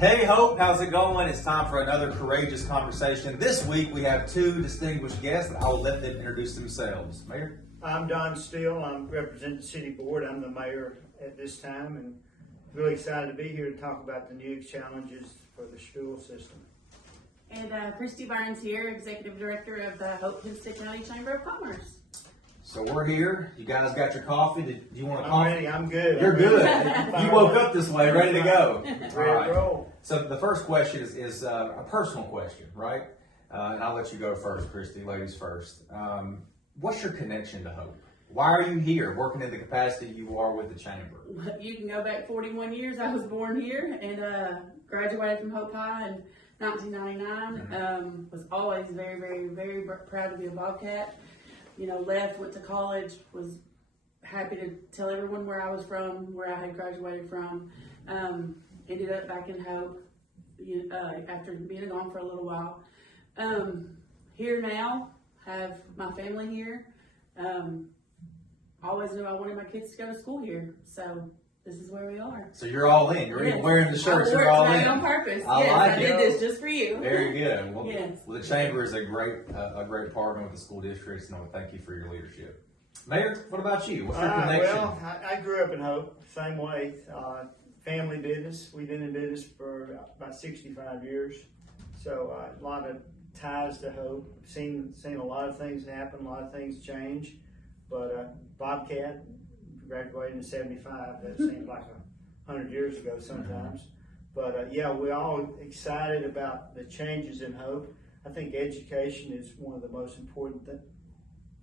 Hey Hope, how's it going? It's time for another courageous conversation. This week we have two distinguished guests. I will let them introduce themselves. Mayor? I'm Don Steele. I'm representing the city board. I'm the mayor at this time and really excited to be here to talk about the new challenges for the school system. And Christy here, Executive Director of the Hope Hempstead County Chamber of Commerce. So we're here. You guys got your coffee? Do you want a I'm coffee? ready. I'm good. You're good. You woke up this way, ready to go. Ready All right. to roll. So the first question is a personal question, right? And I'll let you go first, Christy. Ladies first. What's your connection to Hope? Why are you here, working in the capacity you are with the chamber? You can go back 41 years. I was born here and graduated from Hope High in 1999. Was always very, very, very proud to be a Bobcat. You know, went to college, was happy to tell everyone where I was from, where I had graduated from. Ended up back in Hope after being gone for a little while. Here now, have my family here. Always knew I wanted my kids to go to school here, so this is where we are. So you're all in. You're even wearing the shirts. You're all in. On purpose. I did this just for you. Very good. Well, Yes. well, the chamber is a great partner with the school districts, and I want to thank you for your leadership. Mayor, what about you? What's your connection? Well, I grew up in Hope, same way. Family business. We've been in business for about 65 years, so a lot of ties to Hope. Seen a lot of things happen, a lot of things change. But Bobcat graduated in '75. That seems like 100 years ago sometimes. But yeah, we're all excited about the changes in Hope. I think education is one of the most important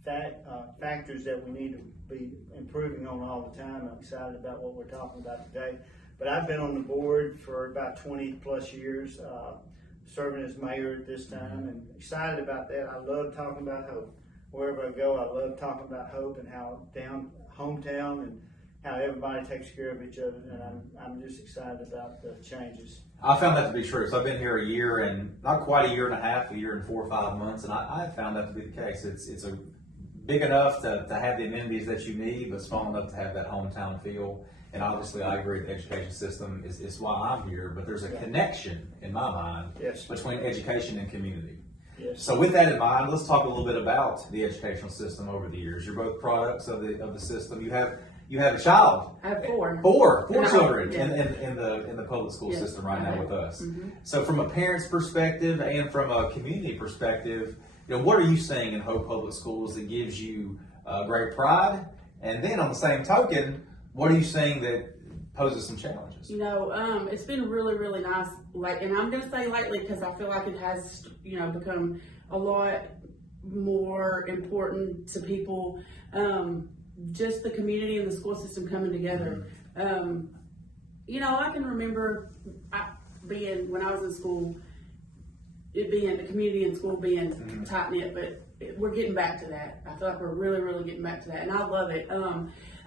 factors that we need to be improving on all the time. I'm excited about what we're talking about today. But I've been on the board for about 20 plus years, serving as mayor at this time, and excited about that. I love talking about Hope. Wherever I go, I love talking about Hope and how hometown and how everybody takes care of each other. And I'm just excited about the changes. I found that to be true. So I've been here a year and not quite a year and a half, a year and 4 or 5 months, and I found that to be the case. It's a big enough to have the amenities that you need, but small enough to have that hometown feel. And obviously, I agree the education system is why I'm here, but there's a connection in my mind between education and community. Yes. So with that in mind, let's talk a little bit about the educational system over the years. You're both products of the system. You have a child. I have four. Four children yeah. in the public school Yes. system right now with us. Mm-hmm. So from a parent's perspective and from a community perspective, what are you seeing in Hope Public Schools that gives you great pride? And then on the same token, what are you seeing that poses some challenges? It's been really, really nice. And I'm going to say lately because I feel like it has, become a lot more important to people. Just the community and the school system coming together. I can remember when I was in school, it being the community and school being tight knit, but we're getting back to that. I feel like we're really, really getting back to that, and I love it.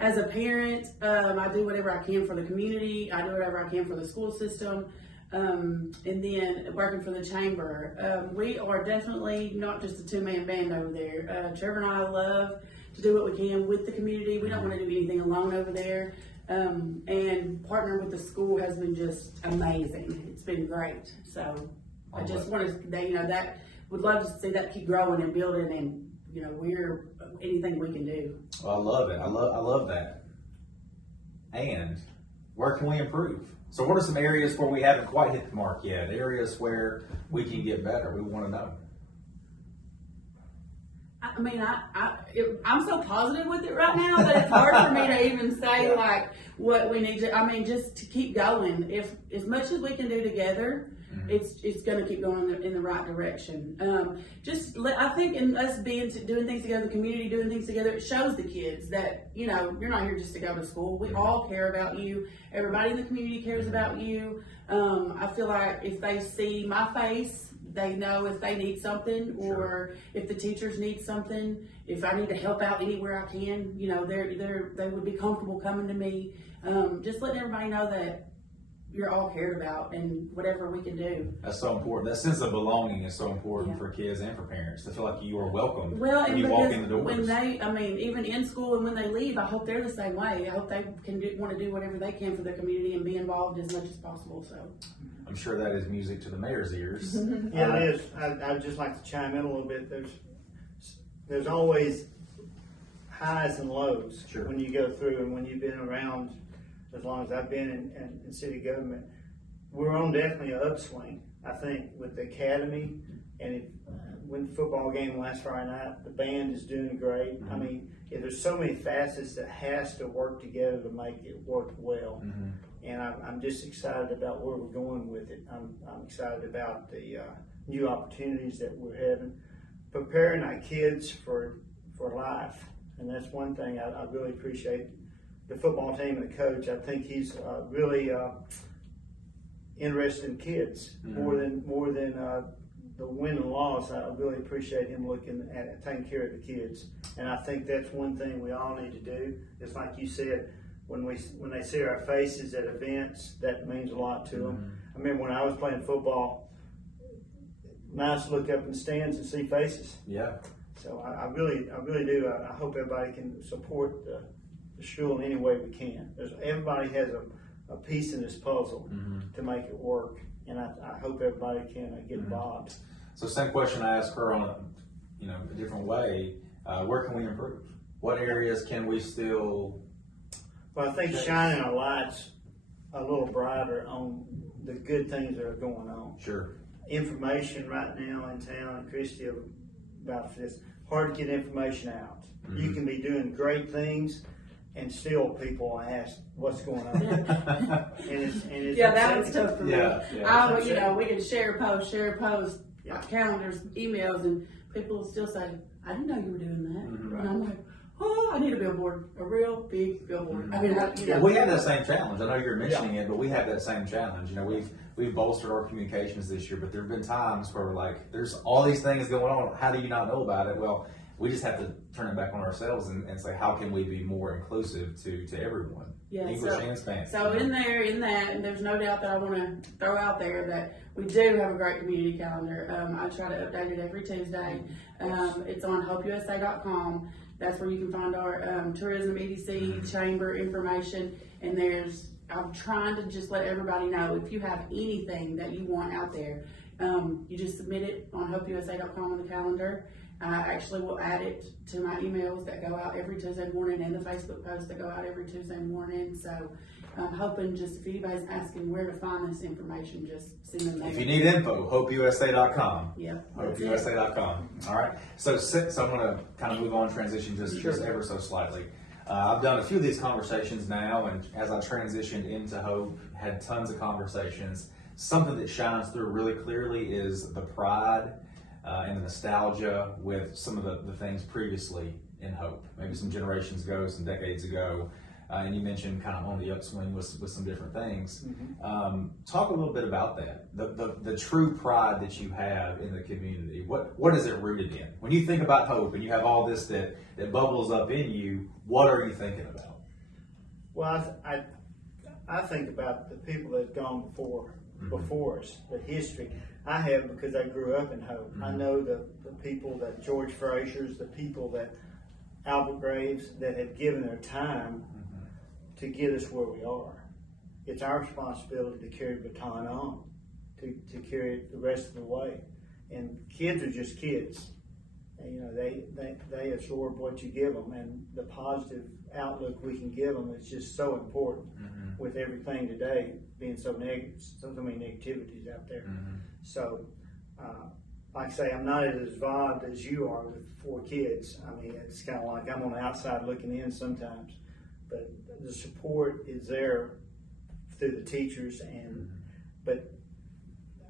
As a parent, I do whatever I can for the community. I do whatever I can for the school system. And then working for the chamber. We are definitely not just a two-man band over there. Trevor and I love to do what we can with the community. We don't want to do anything alone over there. And partnering with the school has been just amazing. It's been great. So I just want to, would love to see that keep growing and building, and we're anything we can do. Well, I love it. I love that. And where can we improve? So what are some areas where we haven't quite hit the mark yet? Areas where we can get better? We want to know. I mean, I'm so positive with it right now that it's hard for me to even say what we need to. I mean, just to keep going. If as much as we can do together, it's going to keep going in the right direction. I think in us doing things together, the community doing things together, it shows the kids that you're not here just to go to school. We all care about you. Everybody in the community cares about you. I feel like if they see my face, they know if they need something, or if the teachers need something. If I need to help out anywhere I can, they would be comfortable coming to me. Just letting everybody know that you're all cared about and whatever we can do. That's so important. That sense of belonging is so important for kids and for parents to feel like you are welcome when you walk in the doors. When even in school and when they leave, I hope they're the same way. I hope they want to do whatever they can for their community and be involved as much as possible. So. I'm sure that is music to the mayor's ears. Yeah, it is. I'd just like to chime in a little bit. There's always highs and lows Sure. when you go through, and when you've been around as long as I've been in city government. We're on definitely an upswing, I think, with the academy, and when the football game last Friday night, the band is doing great. Mm-hmm. I mean, there's so many facets that has to work together to make it work well. Mm-hmm. And I'm just excited about where we're going with it. I'm excited about the new opportunities that we're having, preparing our kids for life. And that's one thing I really appreciate the football team and the coach. I think he's really interested in kids more than the win and loss. I really appreciate him looking at taking care of the kids. And I think that's one thing we all need to do. It's like you said, when they see our faces at events, that means a lot to them. I remember when I was playing football, nice to look up in the stands and see faces. Yeah. So I really do. I hope everybody can support the school in any way we can. Everybody has a piece in this puzzle to make it work, and I hope everybody can get involved. So same question I asked her on a different way. Where can we improve? What areas can we still? Well, I think shining our lights a little brighter on the good things that are going on. Sure. Information right now in town, and Christy about this, hard to get information out. You can be doing great things, and still people ask what's going on. and it's Yeah, that was tough for me. We can share posts, calendars, emails, and people will still say, I didn't know you were doing that. And I'm like, oh, I need a billboard, a real big billboard. I mean, we have that same challenge. I know you're mentioning it, but we have that same challenge. We've bolstered our communications this year, but there have been times where we're like, there's all these things going on. How do you not know about it? Well, we just have to turn it back on ourselves and say, how can we be more inclusive to everyone? Yeah, English and Spanish. So in that, and there's no doubt that I want to throw out there that we do have a great community calendar. I try to update it every Tuesday. It's on hopeusa.com. That's where you can find our tourism, EDC, chamber information. And I'm trying to just let everybody know, if you have anything that you want out there, you just submit it on hopeusa.com on the calendar. I actually will add it to my emails that go out every Tuesday morning and the Facebook posts that go out every Tuesday morning. So I'm hoping just if anybody's asking where to find this information, just send them there. If you need info, hopeusa.com. Yep. Hopeusa.com. All right. So I'm going to kind of move on, transition just ever so slightly. I've done a few of these conversations now, and as I transitioned into Hope, had tons of conversations. Something that shines through really clearly is the pride and the nostalgia with some of the things previously in Hope, maybe some generations ago, some decades ago. And you mentioned kind of on the upswing with some different things. Talk a little bit about that, the true pride that you have in the community. What is it rooted in? When you think about Hope and you have all this that bubbles up in you, what are you thinking about? Well, I think about the people that have gone before us, the history. I have, because I grew up in Hope. I know the people that George Frazier's, the people that Albert Graves, that have given their time to get us where we are. It's our responsibility to carry the baton on, to carry it the rest of the way. And kids are just kids. And, they absorb what you give them, and the positive outlook we can give them is just so important with everything today being so negative, so many negativities out there. So, like I say, I'm not as involved as you are with 4 kids. I mean, it's kind of like I'm on the outside looking in sometimes, but the support is there through the teachers. But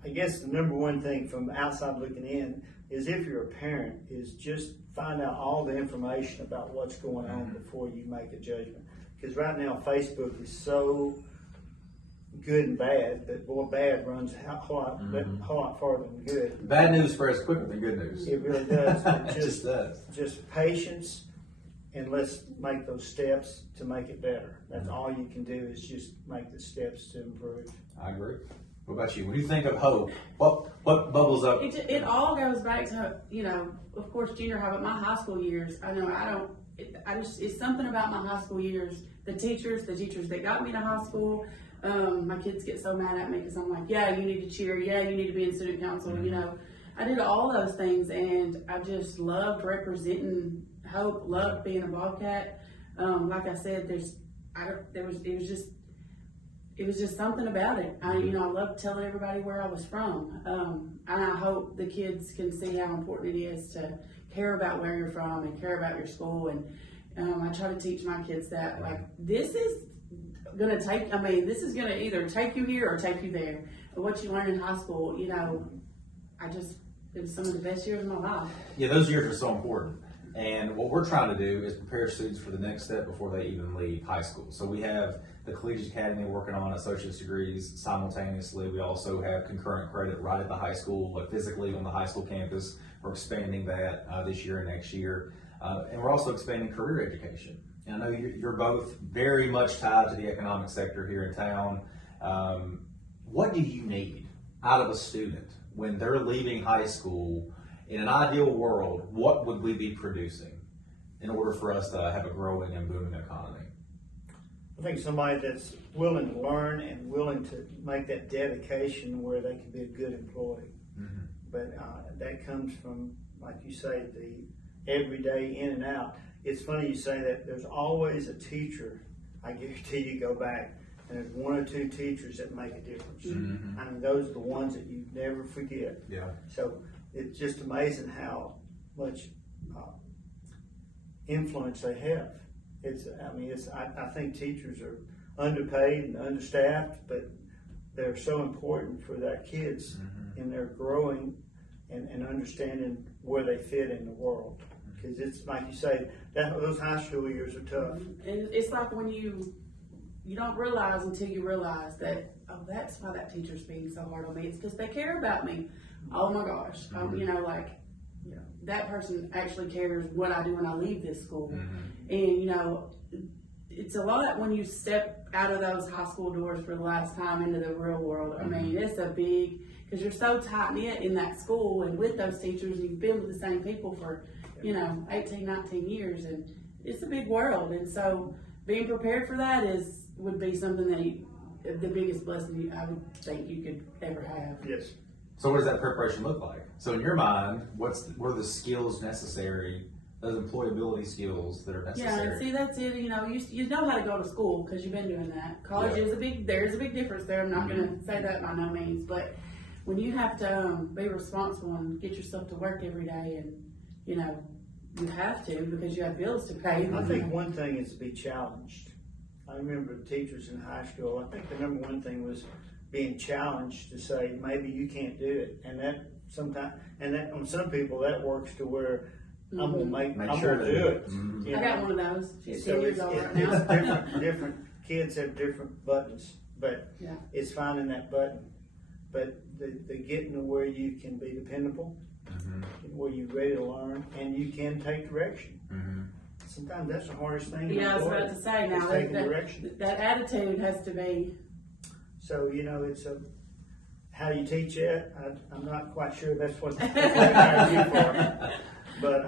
I guess the number one thing from outside looking in is, if you're a parent, is just find out all the information about what's going on before you make a judgment. Because right now Facebook is so good and bad, but boy, bad runs a whole lot farther than good. Bad news spreads quicker than good news. It really does. It just does. Just patience, and let's make those steps to make it better. That's all you can do, is just make the steps to improve. I agree. What about you? When you think of Hope, what bubbles up? It all goes back to, of course, junior high, but my high school years. It's something about my high school years the teachers that got me to high school. My kids get so mad at me because I'm like, yeah, you need to cheer, yeah, you need to be in student council, you know. I did all those things, and I just loved representing Hope, loved being a Bobcat. Like I said, it was just something about it. I loved telling everybody where I was from. And I hope the kids can see how important it is to care about where you're from and care about your school. And I try to teach my kids that, like, this is gonna either take you here or take you there. And what you learn in high school, you know, it was some of the best years of my life. Yeah, those years are so important. And what we're trying to do is prepare students for the next step before they even leave high school. So we have the Collegiate Academy working on associate's degrees simultaneously. We also have concurrent credit right at the high school, like physically on the high school campus. We're expanding that this year and next year. And we're also expanding career education. And I know you're both very much tied to the economic sector here in town. What do you need out of a student when they're leaving high school? In an ideal world, what would we be producing in order for us to have a growing and booming economy? I think somebody that's willing to learn and willing to make that dedication where they can be a good employee. Mm-hmm. But that comes from, like you say, the everyday in and out. It's funny you say that. There's always a teacher. I guarantee you go back, and there's one or two teachers that make a difference. Mm-hmm. I mean, those are the ones that you never forget. Yeah. So it's just amazing how much influence they have. I think teachers are underpaid and understaffed, but they're so important for their kids in their growing and understanding where they fit in the world. Because it's like you say, those high school years are tough. And it's like when you don't realize until you realize that, oh, that's why that teacher's being so hard on me. It's because they care about me. Oh my gosh. That person actually cares what I do when I leave this school. And, it's a lot when you step out of those high school doors for the last time into the real world. I mean, it's a big, because you're so tight-knit in that school and with those teachers, and you've been with the same people for, 18, 19 years, and it's a big world. And so being prepared for that would be something that the biggest blessing I would think you could ever have. Yes. So what does that preparation look like? So in your mind, what are the skills necessary, those employability skills that are necessary? Yeah, and see, that's it. You know how to go to school because you've been doing that. College there's a big difference there. I'm not going to say that by no means, but when you have to be responsible and get yourself to work every day, and you have to because you have bills to pay. I think one thing is to be challenged. I remember teachers in high school. I think the number one thing was being challenged to say maybe you can't do it, and that on some people that works to where I'm gonna do it. I got one of those. She's 10 years old right now. Different kids have different buttons, but it's finding that button. But the getting to where you can be dependable, where you're ready to learn, and you can take direction. Sometimes that's the hardest thing. Yeah, I was about to say now that attitude has to be. So it's how do you teach it? I'm not quite sure that's what they're hiring you for. But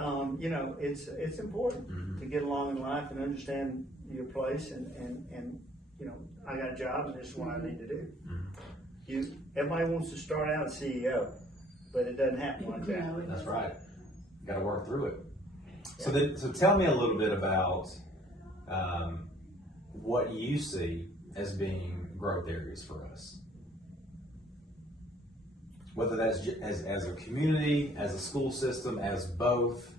it's important to get along in life and understand your place and I got a job and this is what I need to do. Everybody wants to start out as CEO, but it doesn't happen like that. That's right. You got to work through it. So tell me a little bit about what you see as being growth areas for us. Whether that's as a community, as a school system, as both,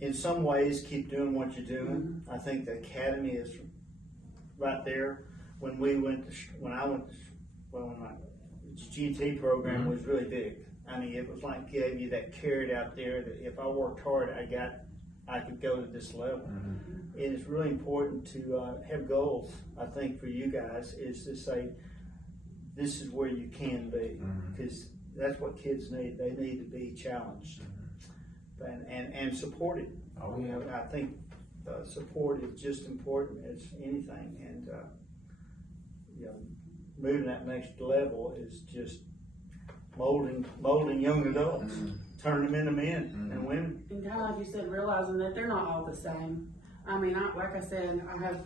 In some ways, keep doing what you're doing. I think the academy is right there. When my GT program was really big. I mean, it was like gave you that carrot out there that if I worked hard, I could go to this level. And it's really important to have goals. I think for you guys is to say, this is where you can be, because that's what kids need. They need to be challenged and supported. I think support is just important as anything, and moving that next level is just molding young adults, turning them into men and women. And kind of like you said, realizing that they're not all the same. I mean, like I said, I have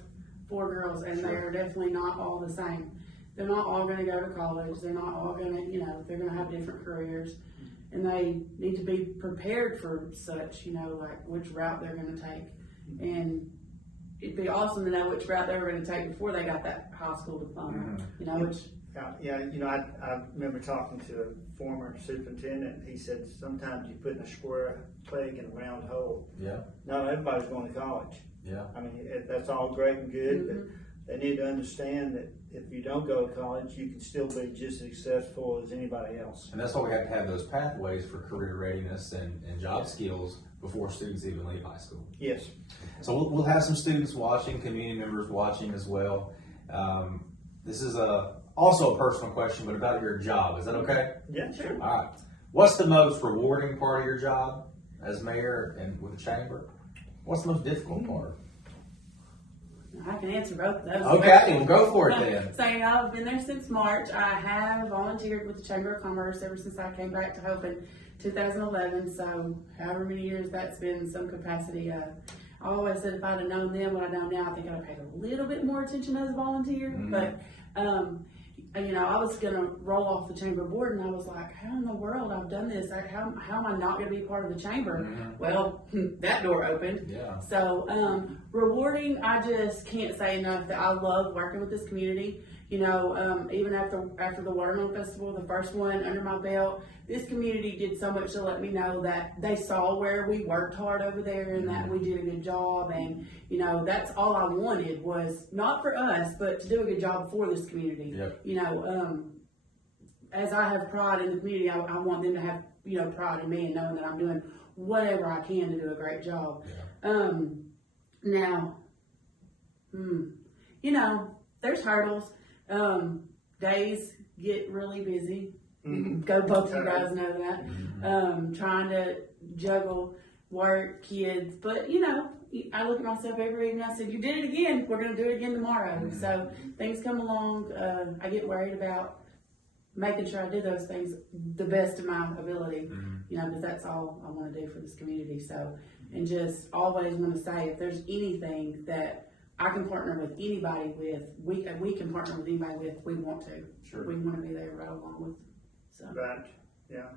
4 girls, and they are definitely not all the same. They're not all going to go to college. They're not all going to, they're going to have different careers, and they need to be prepared for such, like which route they're going to take. And it'd be awesome to know which route they were going to take before they got that high school diploma, which. I remember talking to a former superintendent. He said sometimes you put in a square peg in a round hole. Yeah. Not everybody's going to college. Yeah. I mean, that's all great and good, but they need to understand that if you don't go to college, you can still be just as successful as anybody else. And that's why we have to have those pathways for career readiness and job skills before students even leave high school. Yes. So we'll have some students watching, community members watching as well. This is also a personal question, but about your job. Is that okay? Yeah, sure. All right. What's the most rewarding part of your job as mayor and with the chamber? What's the most difficult part? I can answer both of those. Okay, we'll go for it then. So, I've been there since March. I have volunteered with the Chamber of Commerce ever since I came back to Hope in 2011. So, however many years that's been in some capacity. I always said if I'd have known then what I know now, I think I'd have paid a little bit more attention as a volunteer. But, I was going to roll off the chamber board, and I was like, how in the world I've done this? How am I not going to be part of the chamber? Well, that door opened. Yeah. So, rewarding, I just can't say enough that I love working with this community. Even after the Watermelon Festival, the first one under my belt, this community did so much to let me know that they saw where we worked hard over there and that we did a good job. And, that's all I wanted was not for us, but to do a good job for this community. Yep. As I have pride in the community, I want them to have, pride in me and knowing that I'm doing whatever I can to do a great job. Yeah. Now, there's hurdles. Days get really busy. Both of you guys know that. Trying to juggle work, kids, but I look at myself every evening. I said, "You did it again. We're going to do it again tomorrow." So things come along. I get worried about making sure I do those things the best of my ability. Because that's all I want to do for this community. So, and just always want to say, if there's anything that I can partner with anybody with, we can partner with anybody with. We want to. Sure. We want to be there right along with. So. Right. Yeah.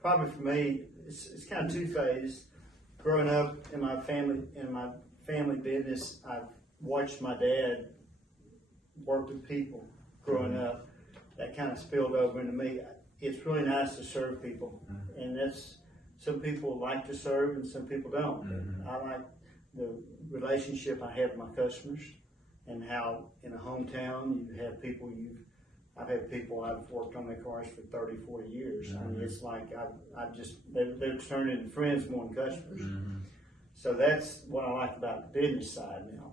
Probably for me, it's kind of two-phased. Growing up in my family business, I've watched my dad work with people growing up. That kind of spilled over into me. It's really nice to serve people, and that's some people like to serve and some people don't. I like the relationship I have with my customers, and how in a hometown you have people I've had people I've worked on their cars for 30, 40 years. I mean, it's like they're turning into friends more than customers. So that's what I like about the business side now.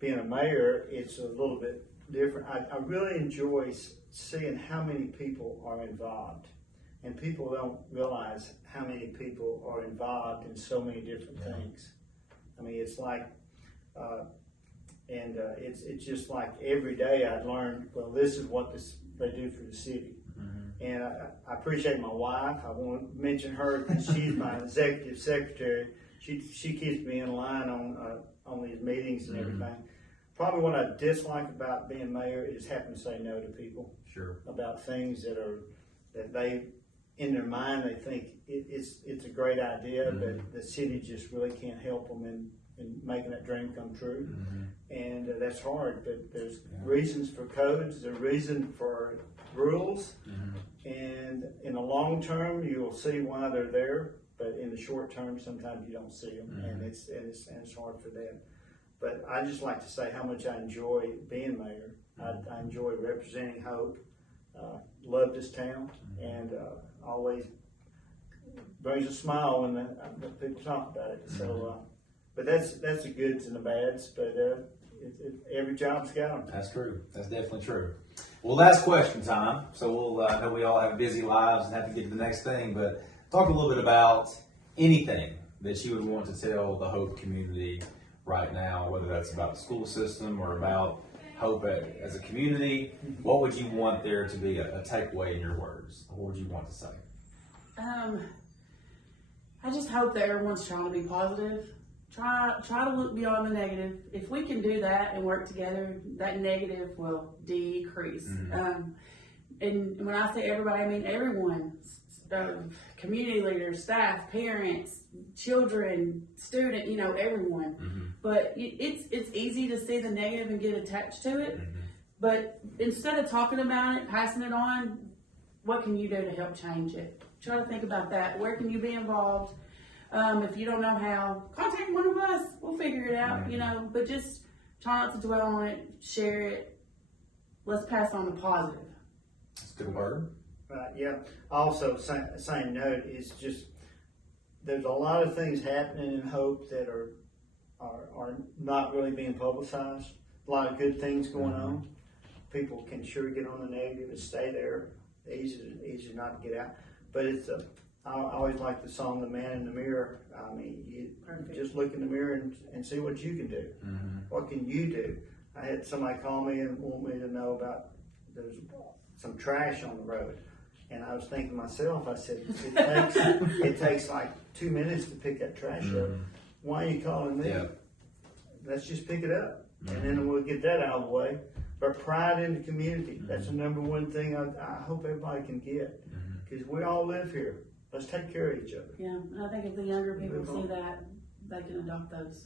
Being a mayor, it's a little bit different. I really enjoy seeing how many people are involved. And people don't realize how many people are involved in so many different things. I mean, it's like, it's just like every day I learn, well, this is what they do for the city. And I appreciate my wife. I want to mention her because she's my executive secretary. She keeps me in line on these meetings and everything. Probably what I dislike about being mayor is having to say no to people. Sure. About things that they, in their mind, they think it's a great idea, but the city just really can't help them in making that dream come true. And that's hard, but there's reasons for codes, there's reason for rules, and in the long term, you'll see why they're there, but in the short term, sometimes you don't see them, and it's hard for them. But I just like to say how much I enjoy being mayor. I enjoy representing Hope. Love this town, and always brings a smile when people talk about it. So, but that's the goods and the bads. But every job's got them. That's true. That's definitely true. Well, last question time. So I know we all have busy lives and have to get to the next thing. But talk a little bit about anything that you would want to tell the Hope community right now, whether that's about the school system or about Hope as a community. What would you want there to be a takeaway in your words? What would you want to say? I just hope that everyone's trying to be positive, try to look beyond the negative. If we can do that and work together, that negative will decrease. And when I say everybody, I mean everyone. Community leaders, staff, parents, children, student, everyone. But it's easy to see the negative and get attached to it. But instead of talking about it, passing it on, what can you do to help change it? Try to think about that. Where can you be involved? If you don't know how, contact one of us. We'll figure it out, but just try not to dwell on it, share it. Let's pass on the positive. That's a good word. Right, yeah. Also, same note is just, there's a lot of things happening in Hope that are not really being publicized. A lot of good things going on. People can sure get on the negative and stay there. Easy not to get out. But I always like the song "The Man in the Mirror." I mean, you just look in the mirror and see what you can do. What can you do? I had somebody call me and want me to know about there's some trash on the road. And I was thinking to myself, I said, it takes like 2 minutes to pick that trash up. Why are you calling me? Yeah. Let's just pick it up. And then we'll get that out of the way. But pride in the community, that's the number one thing I hope everybody can get. Because we all live here. Let's take care of each other. Yeah, and I think if the younger people see that, they can adopt those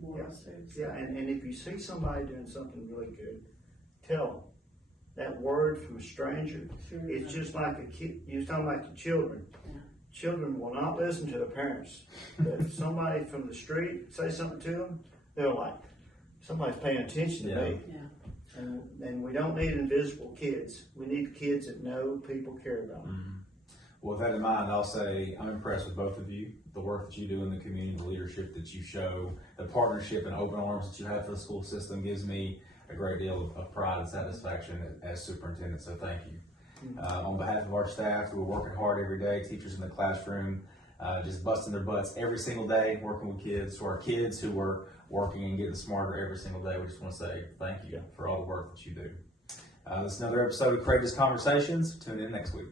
morals too. Yeah, and if you see somebody doing something really good, tell them. That word from a stranger, it's just like a kid. You was talking about the children. Children will not listen to their parents. But if somebody from the street say something to them, they're like, somebody's paying attention to me. And we don't need invisible kids. We need kids that know people care about them. Well, with that in mind, I'll say I'm impressed with both of you. The work that you do in the community, the leadership that you show, the partnership and open arms that you have for the school system gives me a great deal of pride and satisfaction as superintendent, so thank you. On behalf of our staff who are working hard every day, teachers in the classroom, just busting their butts every single day, working with kids, to our kids who are working and getting smarter every single day, we just want to say thank you for all the work that you do. This is another episode of Courageous Conversations. Tune in next week.